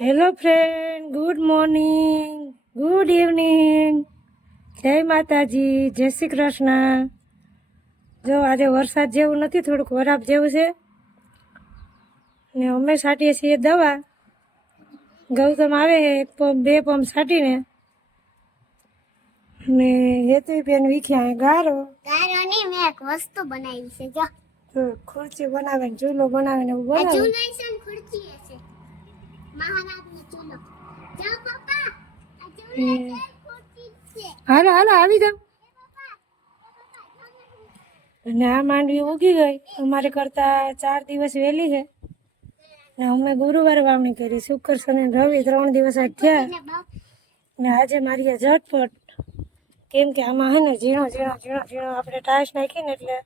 Hello friend good morning good evening જય માતાજી જય શ્રી કૃષ્ણ જો આજે વરસાદ જેવું નથી થોડુંક વરાપ જેવું છે. ને અમે છાંટીએ છીએ દવા. ગૌતમ આવે છે એક પંપ બે પંપ છાંટીને. ને હેતુ બેન વીખ્યા ગારો. ગારોની મેં એક વસ્તુ બનાવી છે જો. ખુરચી બનાવેને ચૂલો બનાવે ને બનાવે. ખુરચી હાલો હાલો, આવી જાઓ. અને આ માંડવી ઉગી ગઈ. અમારે કરતા ચાર દિવસ વહેલી છે. ને અમે ગુરુવારે વાવણી કરી. શુક્ર, શનિ રવિ ત્રણ દિવસ થયા. ને આજે મારી ઝટપટ. કેમ કે આમાં હે ને ઝીણો ઝીણો ઝીણો ઝીણો આપણે ટાઈસ નાખીને એટલે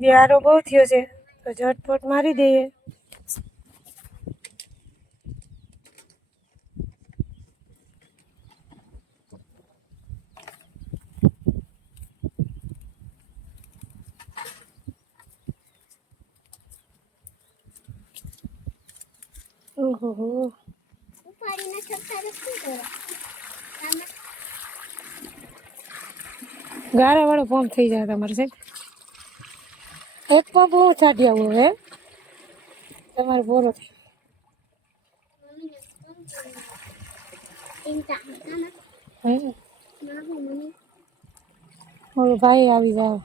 બિહારો બહુ થયો છે. તો ઝટપટ મારી દઈએ. ઓહો. હો ઉપાડીને છક્કા શું કરે? ગારા વાળો પંપ થઈ જાય તમારે સાહેબ એક પંપ હું? છાટી આવું હવે તમારે હું? ઓલો ભાઈ આવી જાઓ.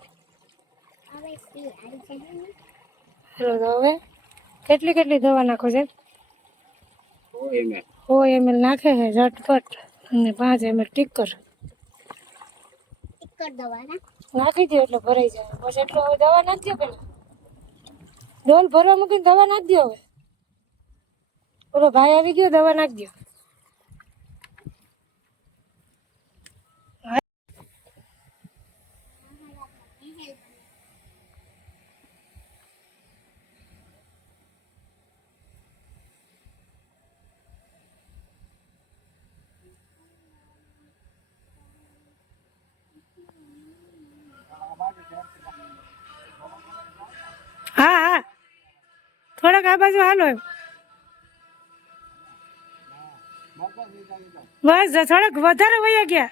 હાલો તો હવે કેટલી કેટલી દવા નાખો છે? સો એમએલ નાખે છે ઝટપટ. અને પાંચ એમએલ ટીકર ટીકર દવા નાખી દો એટલે ભરાઈ જાય. બસ એટલો હવે દવા નાખી દો પેલા. ડોલ ભરવા મૂકીને દવા નાખી દો હવે. ઓલો ભાઈ આવી ગયો દવા નાખી દો થોડાક આ બાજુ હાલો બસ થોડાક વધારે વયા ગયા.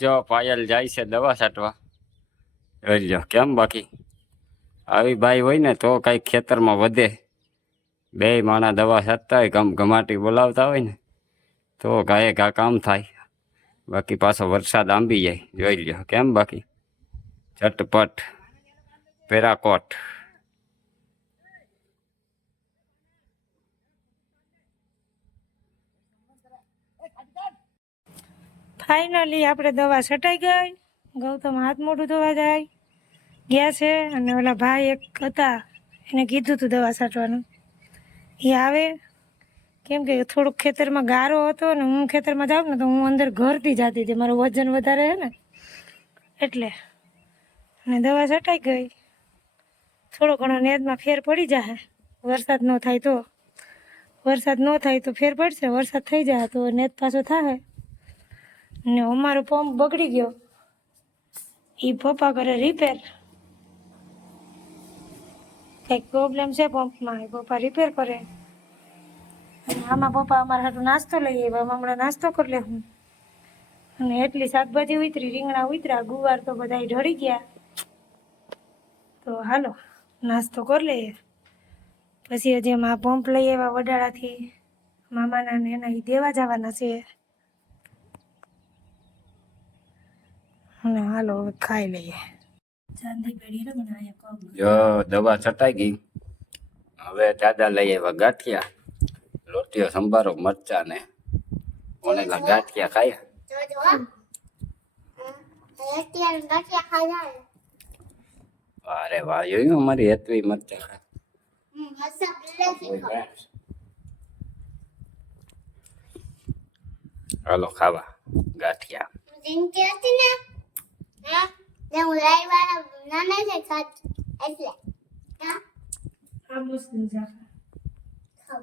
જો પાયલ જાય છે દવા છાંટવા. લો કેમ બાકી? આવી ભાઈ હોય ને તો કઈ ખેતરમાં વધે. બે માણા દવા છાંટતા હોય ગમ ગમાટી બોલાવતા હોય ને, તો ગાયે ગા કામ થાય. બાકી પાછો વરસાદ આંબી જાય, જોઈ લ્યો, કેમ બાકી? ઝટપટ, પેરાકોટ. ફાઇનલી આપણે દવા છટાઈ ગઈ. ગૌતમ હાથ મોઢું ધોવા જાય. ગયા છે અને ઓલા ભાઈ એક હતા, એને કીધું હતું દવા છાંટવાનું. એ આવે કેમ કે થોડુંક ખેતરમાં ગારો હતો ને હું ખેતરમાં જાઉં ને તો હું અંદર ઘરથી જતી હતી. મારું વજન વધારે છે ને એટલે. અને દવા છટાઈ ગઈ. થોડો ઘણો નેદમાં ફેર પડી જાય વરસાદ ન થાય તો. વરસાદ ન થાય તો ફેર પડશે. વરસાદ થઈ જાય તો નેદ પાછો થાય ને અમારો પંપ બગડી ગયો. એ પપ્પા કરે રિપેર કંઈક પ્રોબ્લેમ છે પંપમાં. એ પપ્પા રિપેર કરે. આમાં પપ્પા અમારા હાટું નાસ્તો લઈ આવ્યા. હમણાં નાસ્તો કરી લે હું. અને એટલી શાકભાજી ઉતરી રીંગણા ઉતર્યા ગુવાર તો બધા ઢળી ગયા. તો હાલો નાસ્તો કરી લઈએ. પછી હજી મા પંપ લઈ આવ્યા વડાળાથી. મામાના ને એના દેવા જવાના છે. અને હાલો હવે ખાઈ લઈએ. ચાંદી પેઢી દવા છટાઈ ગઈ. હવે દાદા લઈ આવ્યા ગાંઠિયા. લોટીઓ સંભારો, મરચા ને ઓનેલા ગાંઠિયા ખાયા? અરે વાહ જોયું અમારી હેતવી મરચા ખાય. હાલો, ખાવા, ગાંઠિયા. નાના છે એટલે હા આ મુસ્લિમ છે ખાવ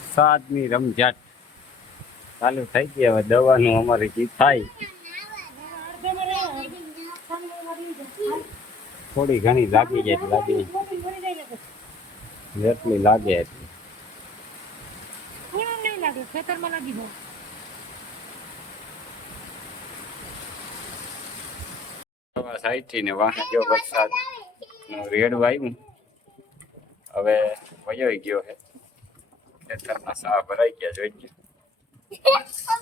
વરસાદની રમઝાટ. ચાલુ થઈ ગઈ હવે દવાનું અમારે જી થાય. થોડી ઘણી લાગી જાય લાગી. જેટલી લાગે એટલી. ખેતરમાં લાગી જાય સાઈટી ને વાહન જો વરસાદ. રેડું આવ્યું. હવે વયો ગયો છે ખેતરમાં સા ભરાઈ ગયા જોઈ સા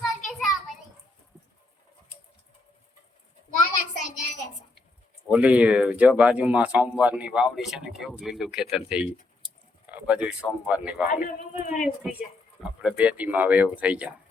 ઓલી જો બાજુમાં સોમવારની વાવણી છે ને કેવું લીલું ખેતર થઈ ગયું આ બાજુ સોમવારની વાવણી આપણે બે દીમાં હવે એવું થઈ જાય